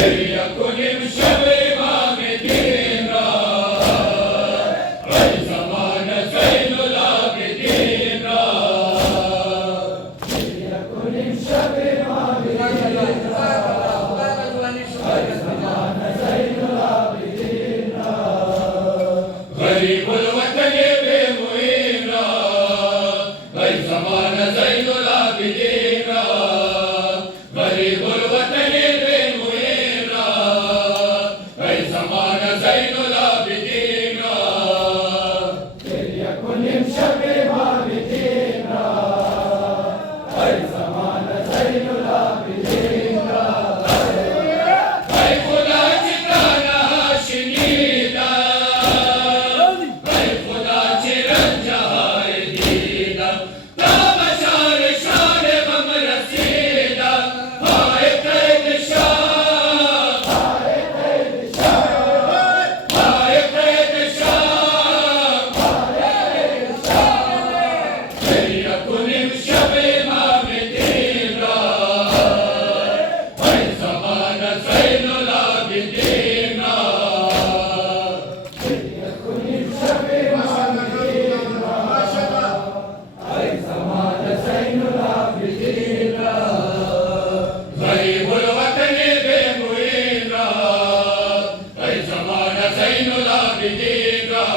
کنیم شب امام دین را ای زمان زین العابدین را کنیم شب امام دین را ای زمان زین العابدین را غریب الوطن بے معین را ای زمان زین العابدین را غریب الوطن بے معین را ای زمان زین العابدین را گریه کنیم شب امام دین را ای زمان زین العابدین را ای خدا چرا شنیدم ای خدا چرا جای دیدم تا بشار شان غم رسیدم های قید شاه های قید شاه های قید شاه گریه کنیم شب امام دین را ای زمان زین العابدین را گریه کنیم شب امام دین را ای زمان زین العابدین را غریب الوطن بے معین را ای زمان زین العابدین را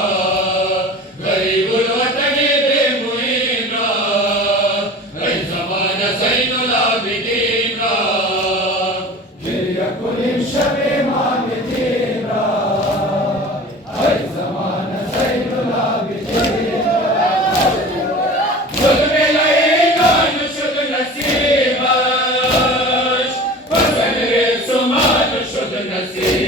غریب الوطن بے معین را ای زمان زین العابدین را گریه کنیم شب امام دین را ای زمان زین العابدین را ظلم لعینان شد نصیبش فضل رسومان شد نصیبش